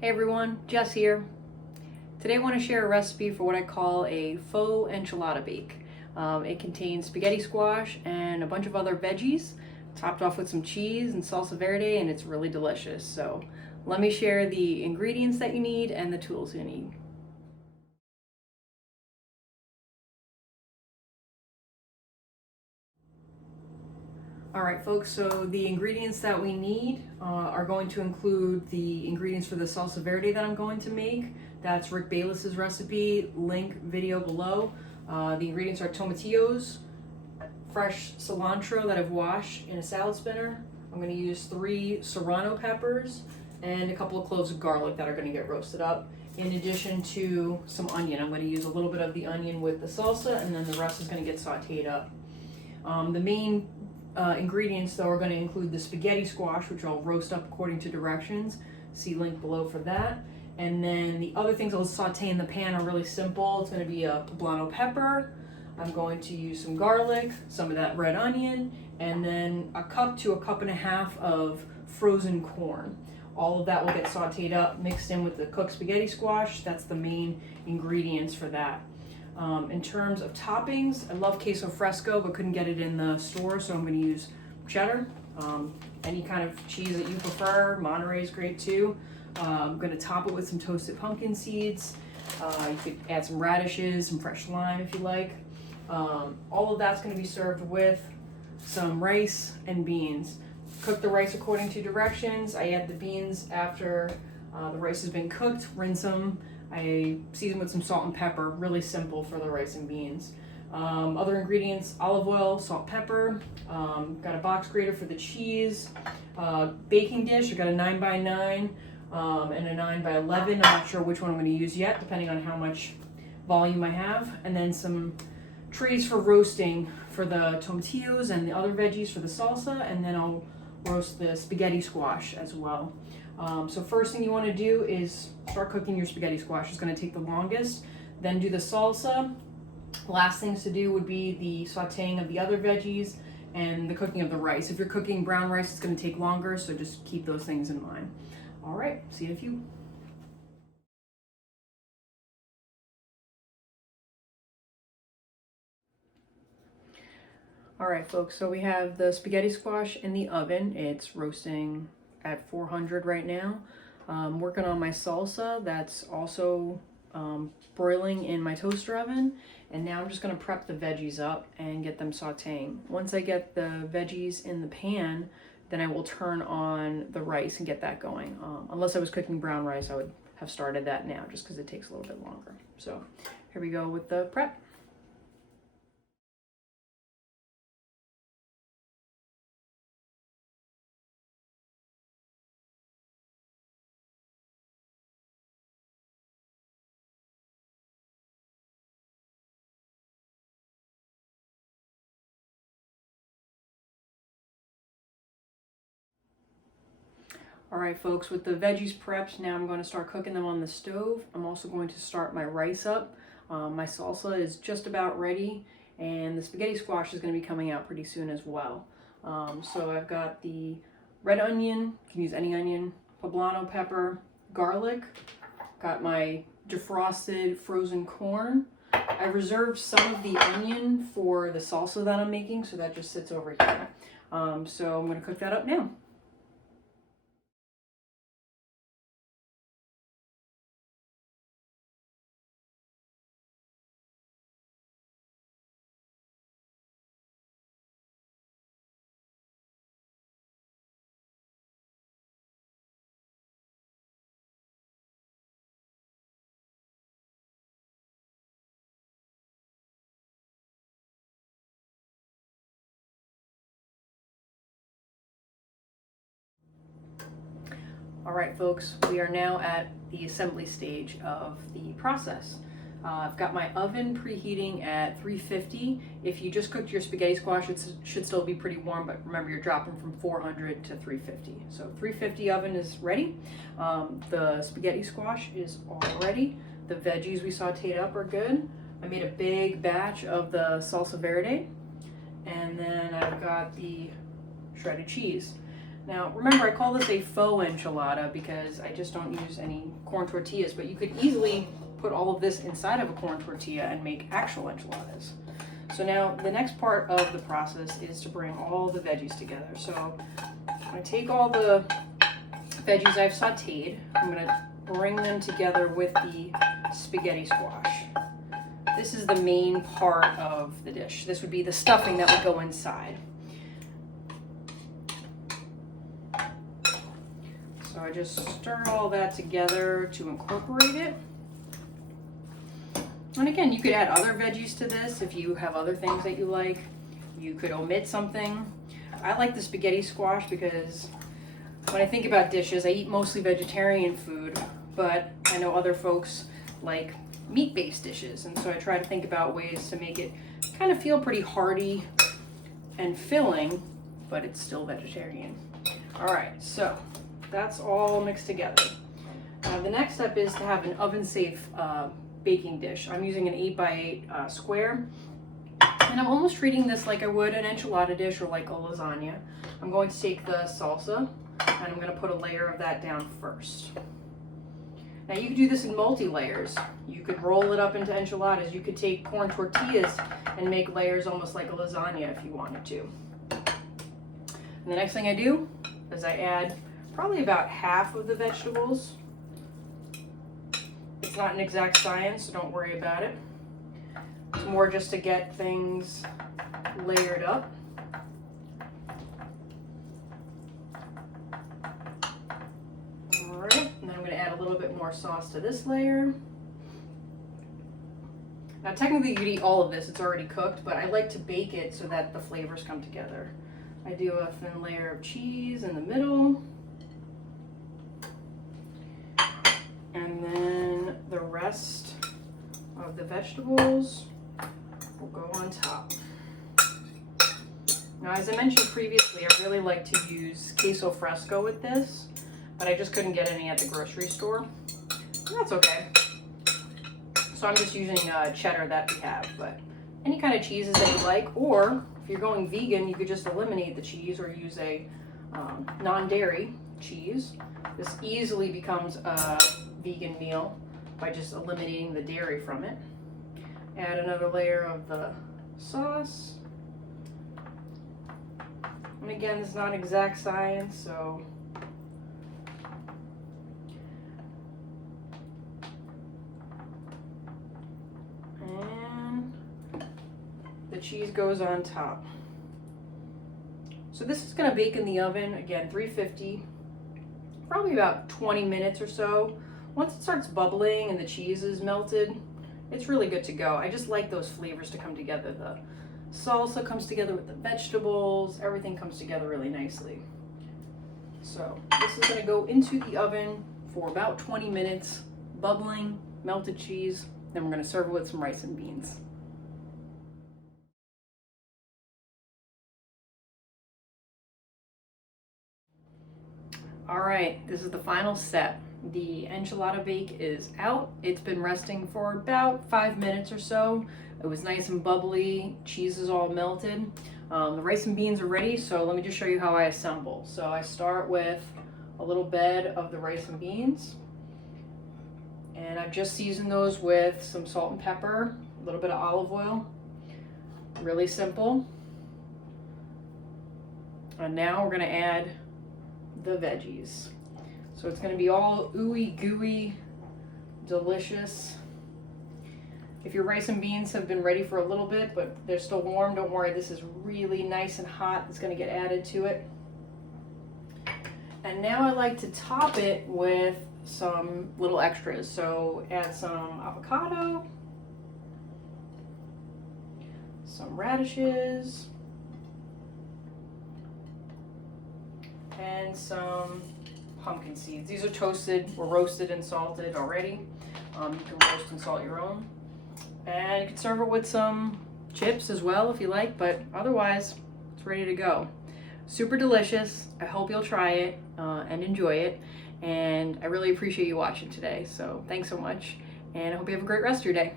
Hey everyone, Jess here. Today I want to share a recipe for what I call a faux enchilada bake. It contains spaghetti squash and a bunch of other veggies, topped off with some cheese and salsa verde, and it's really delicious. So let me share the ingredients that you need and the tools you need. Alright folks, so the ingredients that we need are going to include the ingredients for the salsa verde that I'm going to make. That's Rick Bayless's recipe, link video below. The ingredients are tomatillos, fresh cilantro that I've washed in a salad spinner. I'm going to use 3 serrano peppers and a couple of cloves of garlic that are going to get roasted up. In addition to some onion. I'm going to use a little bit of the onion with the salsa, and then the rest is going to get sauteed up. The main ingredients though are going to include the spaghetti squash, which I'll roast up according to directions. See link below for that. And then the other things I'll saute in the pan are really simple. It's going to be a poblano pepper. I'm going to use some garlic, some of that red onion, and then a cup to a cup and a half of frozen corn. All of that will get sauteed up, mixed in with the cooked spaghetti squash. That's the main ingredients for that. In terms of toppings, I love queso fresco, but couldn't get it in the store, so I'm going to use cheddar. Any kind of cheese that you prefer. Monterey is great too. I'm going to top it with some toasted pumpkin seeds. You could add some radishes, some fresh lime if you like. All of that's going to be served with some rice and beans. Cook the rice according to directions. I add the beans after the rice has been cooked, rinse them. I season with some salt and pepper, really simple for the rice and beans. Other ingredients, olive oil, salt, pepper. Got a box grater for the cheese. Baking dish, I got a 9x9 and a 9x11. I'm not sure which one I'm going to use yet, depending on how much volume I have. And then some trays for roasting for the tomatillos and the other veggies for the salsa, and then I'll roast the spaghetti squash as well. So first thing you want to do is start cooking your spaghetti squash. It's going to take the longest. Then do the salsa. Last things to do would be the sauteing of the other veggies and the cooking of the rice. If you're cooking brown rice, it's going to take longer, so just keep those things in mind. All right, see you in a few. All right, folks, so we have the spaghetti squash in the oven. It's roasting at 400 right now. I'm working on my salsa. That's also broiling in my toaster oven. And now I'm just gonna prep the veggies up and get them sauteing. Once I get the veggies in the pan, then I will turn on the rice and get that going. Unless I was cooking brown rice, I would have started that now just because it takes a little bit longer. So here we go with the prep. All right, folks, with the veggies prepped, now I'm going to start cooking them on the stove. I'm also going to start my rice up. My salsa is just about ready, and the spaghetti squash is going to be coming out pretty soon as well. So I've got the red onion, you can use any onion, poblano pepper, garlic, got my defrosted frozen corn. I reserved some of the onion for the salsa that I'm making, so that just sits over here. So I'm going to cook that up now. All right, folks, we are now at the assembly stage of the process. I've got my oven preheating at 350. If you just cooked your spaghetti squash, it should still be pretty warm, but remember you're dropping from 400 to 350. So 350 oven is ready. The spaghetti squash is all ready. The veggies we sauteed up are good. I made a big batch of the salsa verde, and then I've got the shredded cheese. Now, remember, I call this a faux enchilada because I just don't use any corn tortillas, but you could easily put all of this inside of a corn tortilla and make actual enchiladas. So now the next part of the process is to bring all the veggies together. So I take all the veggies I've sauteed, I'm gonna bring them together with the spaghetti squash. This is the main part of the dish. This would be the stuffing that would go inside. So I just stir all that together to incorporate it. And again, you could add other veggies to this if you have other things that you like. You could omit something. I like the spaghetti squash because when I think about dishes, I eat mostly vegetarian food, but I know other folks like meat-based dishes, and so I try to think about ways to make it kind of feel pretty hearty and filling, but it's still vegetarian. All right, so that's all mixed together. The next step is to have an oven-safe baking dish. I'm using an 8x8 square, and I'm almost treating this like I would an enchilada dish or like a lasagna. I'm going to take the salsa, and I'm going to put a layer of that down first. Now you could do this in multi-layers. You could roll it up into enchiladas. You could take corn tortillas and make layers almost like a lasagna if you wanted to. And the next thing I do is I add probably about half of the vegetables. It's not an exact science, so don't worry about it. It's more just to get things layered up. Alright, and then I'm going to add a little bit more sauce to this layer. Now technically you could eat all of this, it's already cooked, but I like to bake it so that the flavors come together. I do a thin layer of cheese in the middle. And then the rest of the vegetables will go on top. Now, as I mentioned previously, I really like to use queso fresco with this, but I just couldn't get any at the grocery store. And that's okay. So I'm just using cheddar that we have, but any kind of cheeses that you like, or if you're going vegan, you could just eliminate the cheese or use a non-dairy cheese. This easily becomes a vegan meal by just eliminating the dairy from it. Add another layer of the sauce. And again, this is not exact science, so and the cheese goes on top. So this is going to bake in the oven, again, 350, probably about 20 minutes or so. Once it starts bubbling and the cheese is melted, it's really good to go. I just like those flavors to come together. The salsa comes together with the vegetables, everything comes together really nicely. So this is going to go into the oven for about 20 minutes, bubbling, melted cheese. Then we're going to serve it with some rice and beans. All right, this is the final step. The enchilada bake is out. It's been resting for about 5 minutes or so. It was nice and bubbly, cheese is all melted. The rice and beans are ready, so let me just show you how I assemble. So I start with a little bed of the rice and beans, and I've just seasoned those with some salt and pepper, a little bit of olive oil. Really simple. And now we're gonna add the veggies. So it's going to be all ooey gooey, delicious. If your rice and beans have been ready for a little bit, but they're still warm, don't worry, this is really nice and hot. It's going to get added to it. And now I like to top it with some little extras. So add some avocado, some radishes, and some pumpkin seeds. These are toasted or roasted and salted already. You can roast and salt your own. And you can serve it with some chips as well if you like, but otherwise it's ready to go. Super delicious. I hope you'll try it and enjoy it. And I really appreciate you watching today. So thanks so much, and I hope you have a great rest of your day.